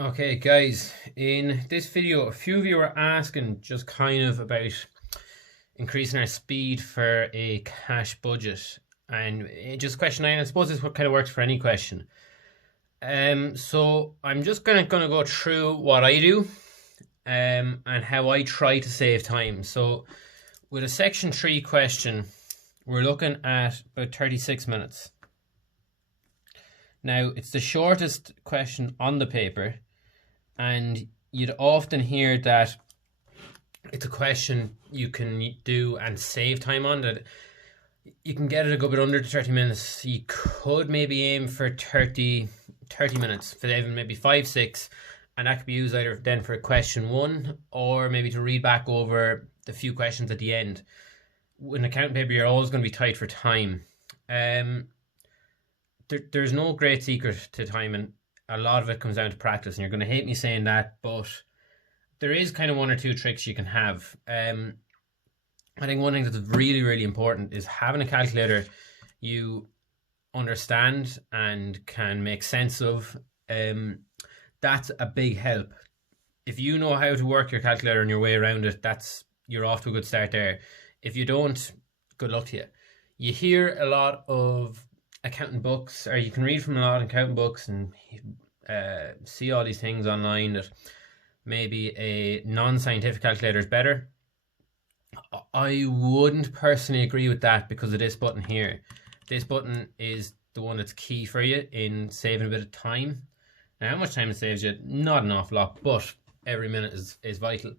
Okay, guys, in this video, a few of you were asking just kind of about increasing our speed for a cash budget. And just question 9, I suppose this kind of works for any question. So I'm just gonna go through what I do and how I try to save time. So with a section 3 question, we're looking at about 36 minutes. Now, it's the shortest question on the paper, and you'd often hear that it's a question you can do and save time on, that you can get it a good bit under the 30 minutes. You could maybe aim for 30 minutes, for even maybe 5, 6, and that could be used either then for question 1 or maybe to read back over the few questions at the end. With an accounting paper, you're always going to be tight for time. There's no great secret to time, and a lot of it comes down to practice, and you're going to hate me saying that, but there is kind of 1 or 2 tricks you can have. I think one thing that's really, really important is having a calculator you understand and can make sense of. That's a big help. If you know how to work your calculator and your way around it, you're off to a good start there. If you don't, good luck to you. You hear a lot of accounting books, or you can read from a lot of accounting books and see all these things online that maybe a non-scientific calculator is better. I wouldn't personally agree with that because of this button here. This button is the one that's key for you in saving a bit of time. Now, how much time it saves you? Not an awful lot, but every minute is vital.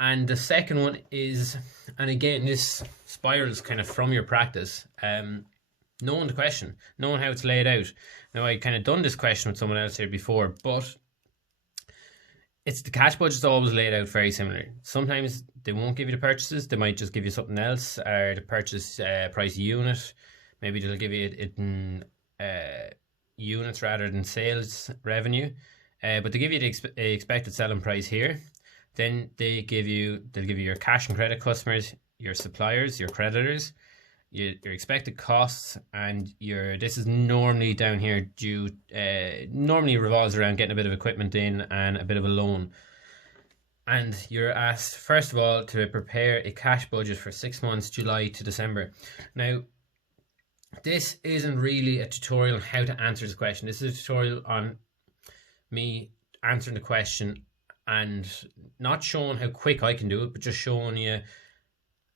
And the second one is, and again, this spirals kind of from your practice, knowing the question, knowing how it's laid out. Now, I kind of done this question with someone else here before, but it's the cash budget's always laid out very similar. Sometimes they won't give you the purchases, they might just give you something else, or the purchase price unit. Maybe they'll give you it in units rather than sales revenue, but they give you the expected selling price here. Then they'll give you your cash and credit customers, your suppliers, your creditors, your expected costs, and this is normally down here normally revolves around getting a bit of equipment in and a bit of a loan. And you're asked, first of all, to prepare a cash budget for 6 months, July to December. Now, this isn't really a tutorial on how to answer this question. This is a tutorial on me answering the question and not showing how quick I can do it, but just showing you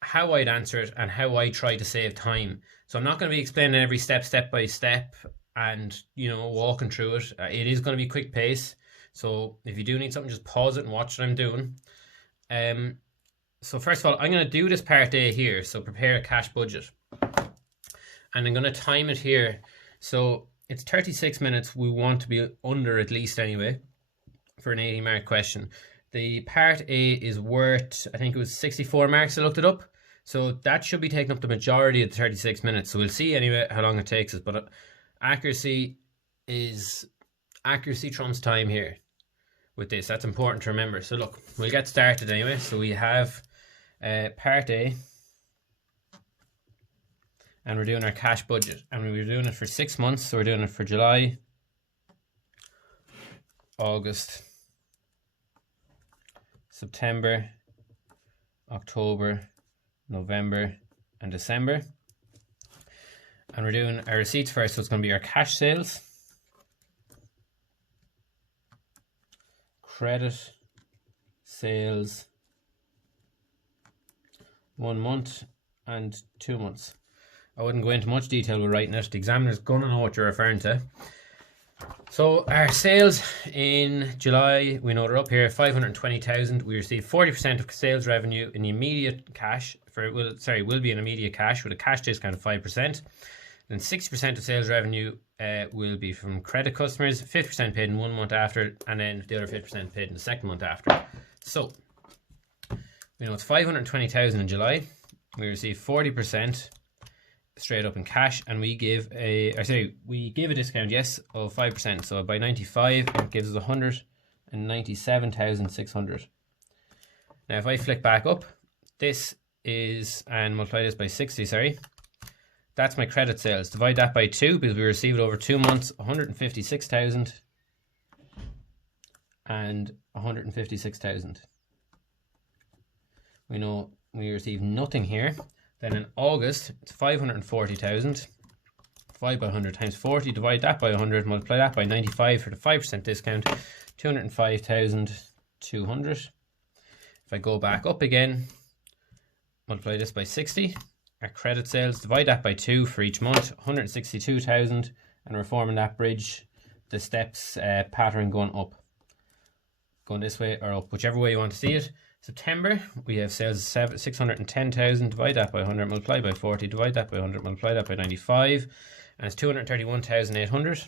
how I'd answer it and how I try to save time. So I'm not going to be explaining every step by step and walking through it. It is going to be quick pace, so if you do need something, just pause it and watch what I'm doing. So first of all, I'm going to do this part A here, so prepare a cash budget, and I'm going to time it here. So it's 36 minutes. We want to be under, at least anyway, for an 80 mark question. The part A is worth, I think it was 64 marks. I looked it up. So that should be taking up the majority of the 36 minutes. So we'll see anyway how long it takes us. But accuracy trumps time here with this. That's important to remember. So look, we'll get started anyway. So we have part A, and we're doing our cash budget. And we're doing it for 6 months. So we're doing it for July, August, September, October, November, and December. And we're doing our receipts first, so it's going to be our cash sales, credit sales, 1 month and 2 months. I wouldn't go into much detail with writing it. The examiner's going to know what you're referring to. So our sales in July, we know they're up here, 520,000. We received 40% of sales revenue in the immediate cash. Will be an immediate cash with a cash discount of 5%. Then 60% of sales revenue will be from credit customers, 50% paid in 1 month after, and then the other 50% paid in the second month after. So we know it's 520,000 in July. We received 40% straight up in cash, and we give a discount, yes, of 5%. So by 95, it gives us 197,600. Now if I flick back up, this is, and multiply this by 60, that's my credit sales. Divide that by 2 because we received over 2 months, 156,000 and 156,000. We know we received nothing here. Then in August, it's 540,000. 5 by 100 times 40, divide that by 100, multiply that by 95 for the 5% discount, 205,200. If I go back up again, multiply this by 60, our credit sales, divide that by 2 for each month, 162,000, and we're forming that bridge, the steps pattern going up. Going this way or up, whichever way you want to see it. September, we have sales of 610,000, divide that by 100, multiply by 40, divide that by 100, multiply that by 95, and it's 231,800.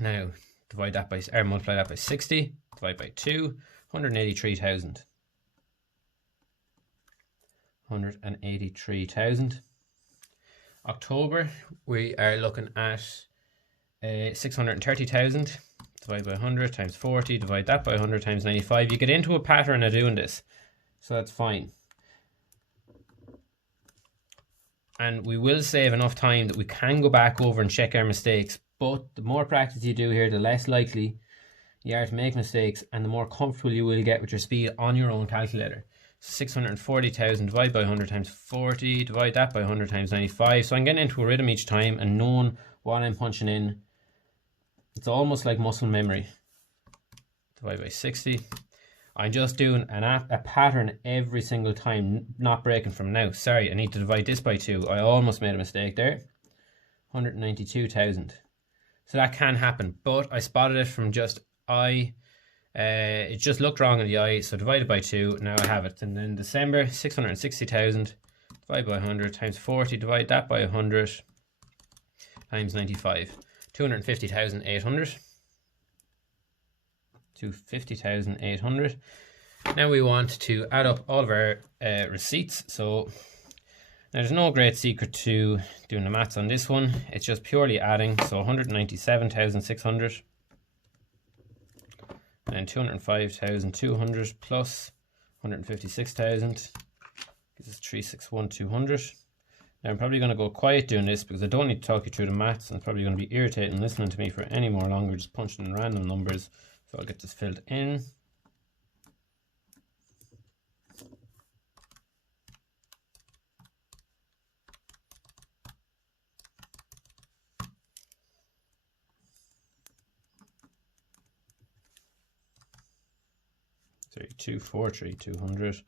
Now, divide that by, or multiply that by 60, divide by 2, 183,000. 183,000. October, we are looking at 630,000. Divide by 100 times 40, divide that by 100 times 95. You get into a pattern of doing this, so that's fine. And we will save enough time that we can go back over and check our mistakes, but the more practice you do here, the less likely you are to make mistakes and the more comfortable you will get with your speed on your own calculator. 640,000 divided by 100 times 40, divide that by 100 times 95. So I'm getting into a rhythm each time and knowing what I'm punching in. It's almost like muscle memory. Divide by 60. I'm just doing a pattern every single time, not breaking from now. Sorry, I need to divide this by 2. I almost made a mistake there. 192,000. So that can happen, but I spotted it from just eye. It just looked wrong in the eye, so divided by 2, now I have it. And then December, 660,000, divided by 100 times 40, divide that by 100 times 95. 250,800. 250,800. Now we want to add up all of our receipts. So now there's no great secret to doing the maths on this one. It's just purely adding. So 197,600 and 205,200 plus 156,000 gives us 361,200. Now I'm probably going to go quiet doing this because I don't need to talk you through the maths, and it's probably going to be irritating listening to me for any more longer just punching in random numbers. So I'll get this filled in. So 243,200.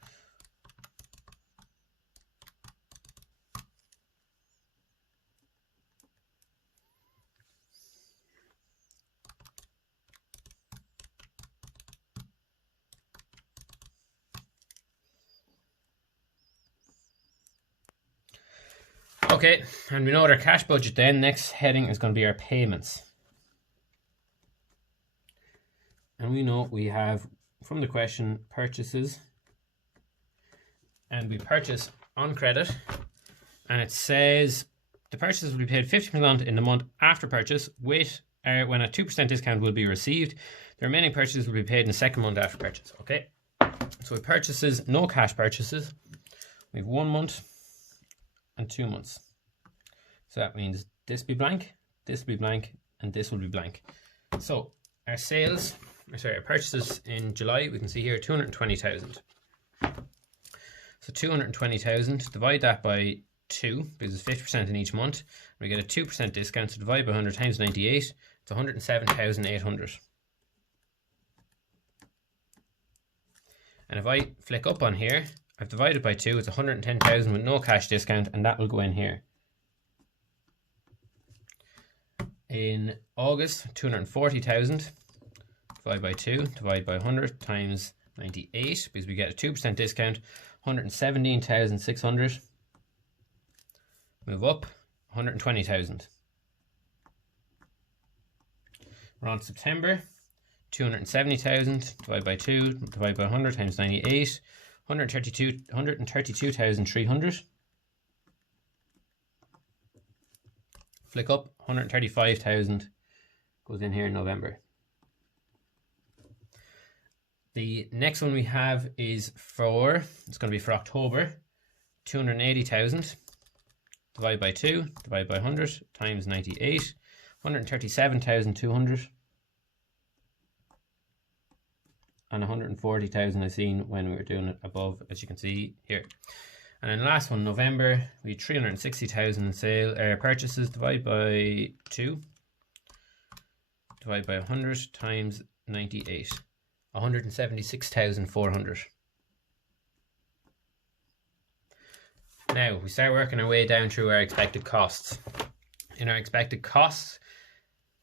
Okay, and we know our cash budget then. Next heading is going to be our payments. And we know we have, from the question, purchases. And we purchase on credit. And it says the purchases will be paid 50% in the month after purchase, with when a 2% discount will be received. The remaining purchases will be paid in the second month after purchase. Okay, so with purchases, no cash purchases. We have 1 month and 2 months. So that means this will be blank, this will be blank, and this will be blank. So our sales, our purchases in July, we can see here 220,000. So 220,000, divide that by 2, because it's 50% in each month. We get a 2% discount, so divide by 100 times 98, it's 107,800. And if I flick up on here, I've divided by 2, it's 110,000 with no cash discount, and that will go in here. In August, 240,000, divide by 2, divide by 100 times 98, because we get a 2% discount, 117,600. Move up, 120,000. We're on September, 270,000, divide by 2, divide by 100 times 98, 132,300. Flick up, 135,000 goes in here in November. The next one we have is it's going to be for October, 280,000. Divide by 2, divide by 100 times 98, 137,200. and 140,000 I seen when we were doing it above, as you can see here. And then the last one, November, we had 360,000 in sale purchases. Divide by 2, divide by 100 times 98, 176,400. Now we start working our way down through our expected costs. In our expected costs,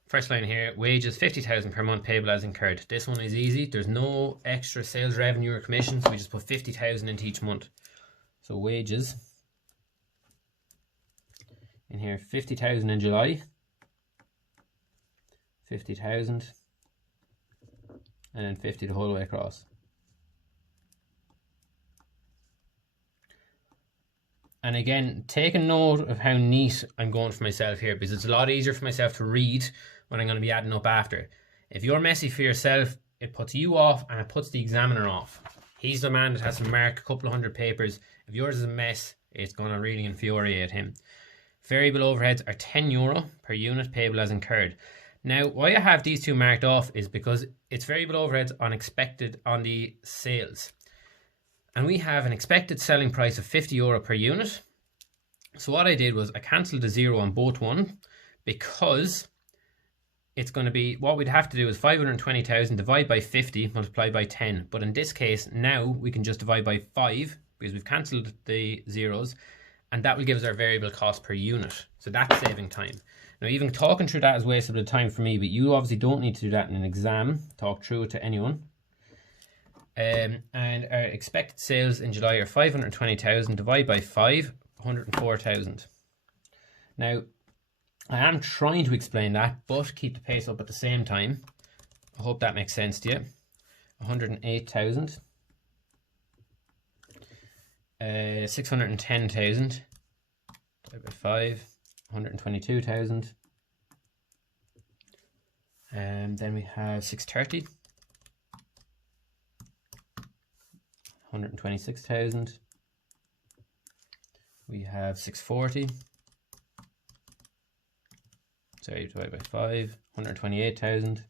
first line here, wages 50,000 per month payable as incurred. This one is easy. There's no extra sales revenue or commission, so we just put 50,000 into each month. So wages in here, 50,000 in July, 50,000, and then 50 the whole way across. And again, take a note of how neat I'm going for myself here, because it's a lot easier for myself to read when I'm going to be adding up after. If you're messy for yourself, it puts you off and it puts the examiner off. He's the man that has to mark a couple of hundred papers. If yours is a mess, it's going to really infuriate him. Variable overheads are €10 per unit payable as incurred. Now, why I have these two marked off is because it's variable overheads on expected on the sales. And we have an expected selling price of €50 per unit. So what I did was I cancelled the 0 on both one, because it's going to be, what we'd have to do is 520,000 divide by 50 multiplied by 10. But in this case, now we can just divide by 5 because we've cancelled the zeros, and that will give us our variable cost per unit. So that's saving time. Now, even talking through that is wasted a bit of time for me, but you obviously don't need to do that in an exam. Talk through it to anyone. And our expected sales in July are 520,000 divided by 5, 104,000. Now, I am trying to explain that, but keep the pace up at the same time. I hope that makes sense to you. 108,000. 610,000 divided by 5, 122,000. And then we have 630. 126,000. We have 640. Sorry, divided by 5, 128,000.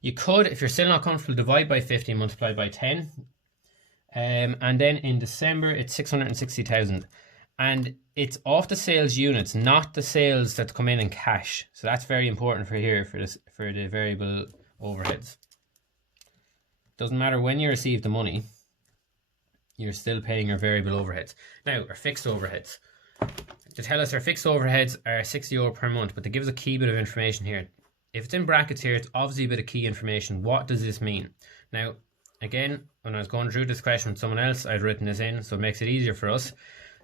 You could, if you're still not comfortable, divide by 50 and multiply by 10. And then in December, it's 660,000. And it's off the sales units, not the sales that come in cash. So that's very important for here, for this, for the variable overheads. Doesn't matter when you receive the money, you're still paying your variable overheads. Now, our fixed overheads. To tell us our fixed overheads are €60 per month, but to give us a key bit of information here. If it's in brackets here, it's obviously a bit of key information. What does this mean? Now, again, when I was going through this question with someone else, I'd written this in, so it makes it easier for us.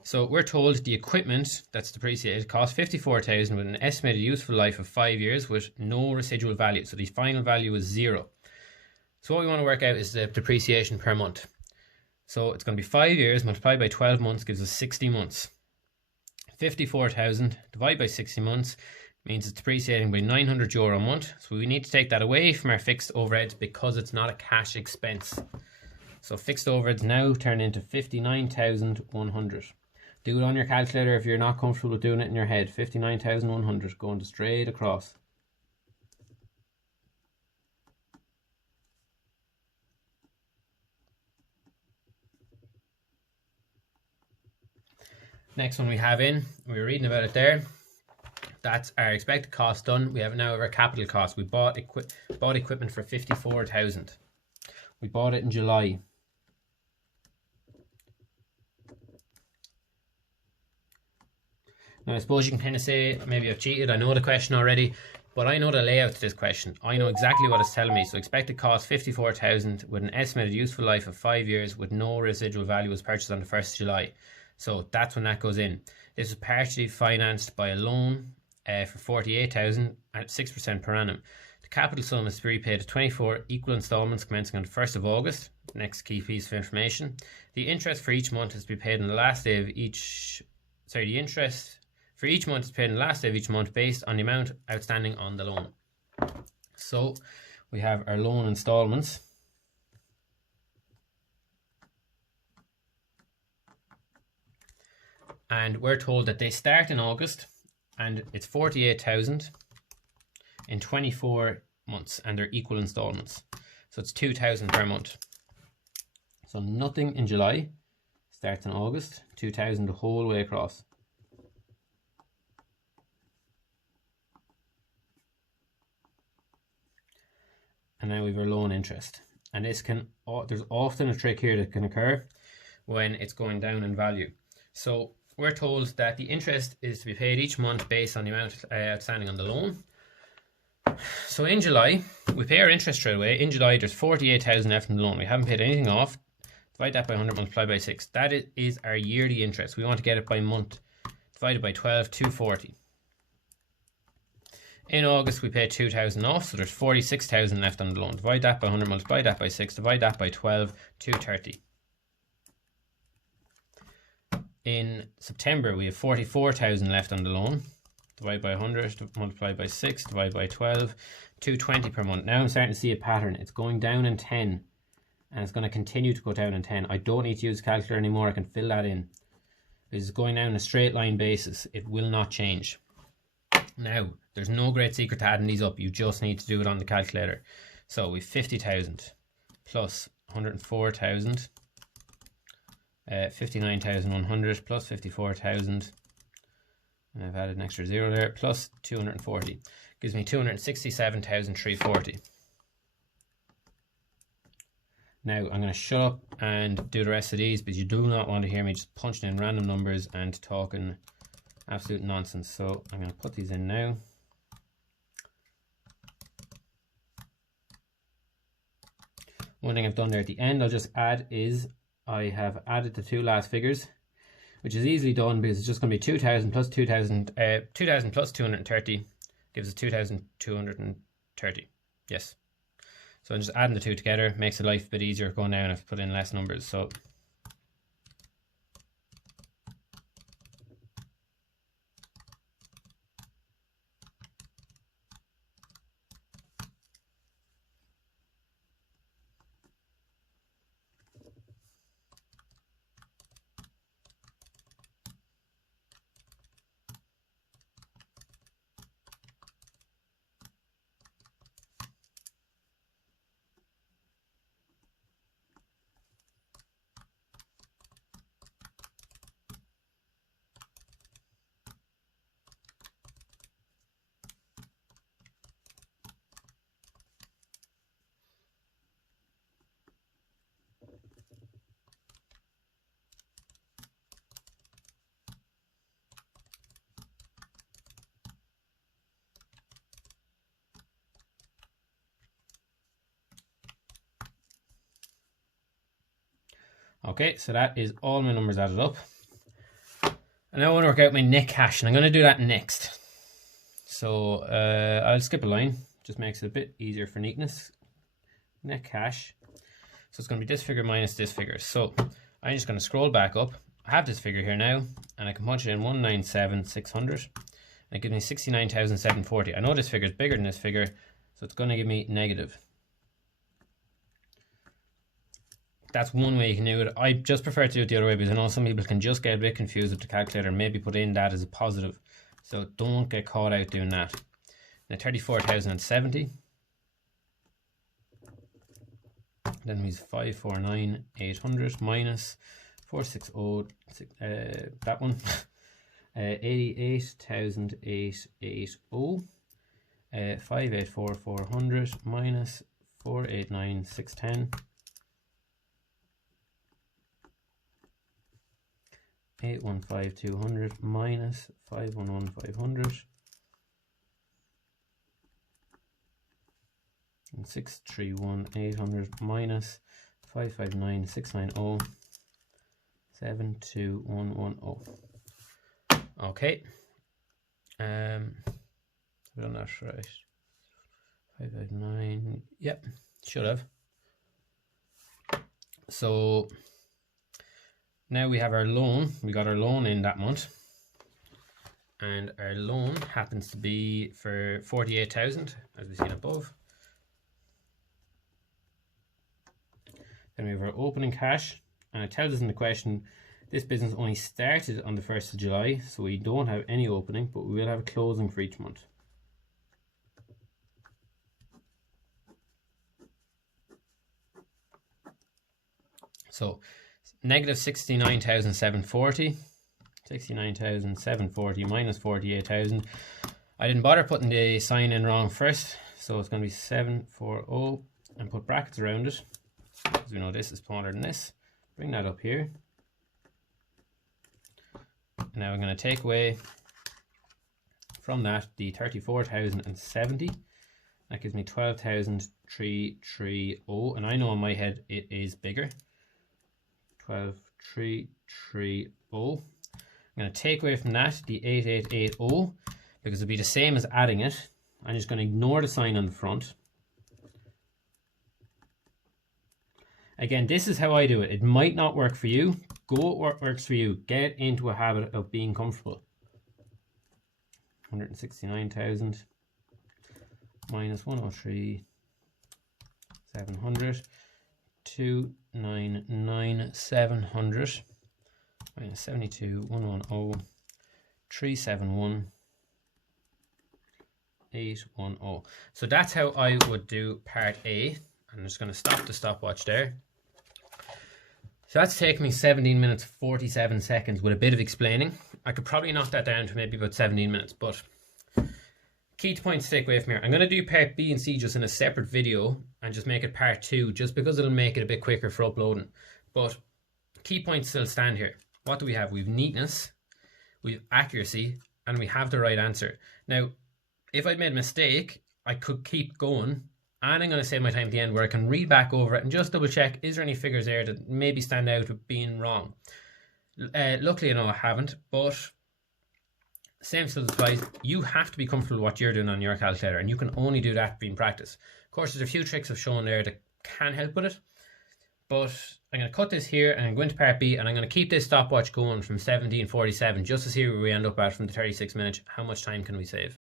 So we're told the equipment that's depreciated costs 54,000 with an estimated useful life of 5 years with no residual value. So the final value is 0. So what we want to work out is the depreciation per month. So it's going to be 5 years multiplied by 12 months gives us 60 months. 54,000 divided by 60 months means it's depreciating by €900 a month. So we need to take that away from our fixed overheads because it's not a cash expense. So fixed overheads now turn into 59,100. Do it on your calculator if you're not comfortable with doing it in your head. 59,100 going straight across. Next one we have in, we were reading about it there. That's our expected cost done. We have now our capital cost. We bought equipment for 54,000. We bought it in July. Now I suppose you can kind of say, maybe I've cheated, I know the question already, but I know the layout to this question. I know exactly what it's telling me. So expected cost 54,000 with an estimated useful life of 5 years with no residual value was purchased on the 1st of July. So that's when that goes in. This is partially financed by a loan for 48,000 at 6% per annum. The capital sum is to be repaid at 24 equal installments commencing on the 1st of August. Next key piece of information. The interest for each month is to be paid on the last day of each. Sorry, the interest for each month is paid on the last day of each month based on the amount outstanding on the loan. So we have our loan installments. And we're told that they start in August and it's 48,000 in 24 months and they're equal installments. So it's 2,000 per month. So nothing in July, starts in August, 2,000 the whole way across. And now we have our loan interest. And this can, there's often a trick here that can occur when it's going down in value. So we're told that the interest is to be paid each month based on the amount outstanding on the loan. So in July, we pay our interest straight away. In July, there's 48,000 left in the loan. We haven't paid anything off. Divide that by 100, multiply by 6. That is our yearly interest. We want to get it by month. Divided by 12, 240. In August, we pay 2,000 off, so there's 46,000 left on the loan. Divide that by 100, multiply that by 6, divide that by 12, 230. In September, we have 44,000 left on the loan. Divide by 100, multiply by 6, divide by 12, 220 per month. Now I'm starting to see a pattern. It's going down in 10, and it's going to continue to go down in 10. I don't need to use a calculator anymore. I can fill that in. It's going down on a straight line basis. It will not change. Now, there's no great secret to adding these up. You just need to do it on the calculator. So we've 50,000 plus 104,000, 59,100 plus 54,000, and I've added an extra 0 there, plus 240. Gives me 267,340. Now, I'm going to shut up and do the rest of these, because you do not want to hear me just punching in random numbers and talking absolute nonsense. So I'm going to put these in now. One thing I've done there at the end, I'll just add is I have added the two last figures, which is easily done because it's just going to be 2,000 plus 2,000, 2,000 plus 230 gives us 2,230. Yes. So I'm just adding the two together, makes the life a bit easier going down if I put in less numbers. So okay, so that is all my numbers added up. And now I want to work out my net cash, and I'm going to do that next. So I'll skip a line, just makes it a bit easier for neatness. Net cash. So it's going to be this figure minus this figure. So I'm just going to scroll back up. I have this figure here now, and I can punch it in 197,600. And it gives me 69,740. I know this figure is bigger than this figure, so it's going to give me negative. That's one way you can do it. I just prefer to do it the other way because I know some people can just get a bit confused with the calculator and maybe put in that as a positive. So don't get caught out doing that. Now 34,070. Then means 549,800 minus 460, that one. 88,880. 584,400 minus 489,610. 815,200 minus 511,500 and 631,800 minus 559,690 72110. Okay. I've done that right. 559. Yep, should have. So now we have our loan. We got our loan in that month, and our loan happens to be for 48,000, as we've seen above. Then we have our opening cash, and it tells us in the question this business only started on the 1st of July, so we don't have any opening, but we will have a closing for each month. So negative 69,740. 69,740 minus 48,000. I didn't bother putting the sign in wrong first, so it's going to be 740 and put brackets around it, because we know this is smaller than this. Bring that up here. And now I'm going to take away from that the 34,070. That gives me 12,330, and I know in my head it is bigger. 12,330. I'm going to take away from that the 8880, because it'll be the same as adding it. I'm just going to ignore the sign on the front. Again, this is how I do it. It might not work for you. Go what works for you. Get into a habit of being comfortable. 169,000 minus 103,700. 299,700 minus 72,110. 371,810. So that's how I would do part A. I'm just going to stop the stopwatch there. So that's taken me 17 minutes 47 seconds with a bit of explaining. I could probably knock that down to maybe about 17 minutes, but key points to take away from here. I'm going to do part B and C just in a separate video and just make it part 2, just because it'll make it a bit quicker for uploading. But key points still stand here. What do we have? We have neatness, we have accuracy, and we have the right answer. Now, if I'd made a mistake, I could keep going, and I'm going to save my time at the end where I can read back over it and just double check, is there any figures there that maybe stand out with being wrong? Luckily, I haven't, but same still applies. You have to be comfortable with what you're doing on your calculator, and you can only do that being practice. Of course, there's a few tricks I've shown there that can help with it, but I'm going to cut this here and I'm going to part B, and I'm going to keep this stopwatch going from 17:47 just to see where we end up at from the 36 minutes. How much time can we save?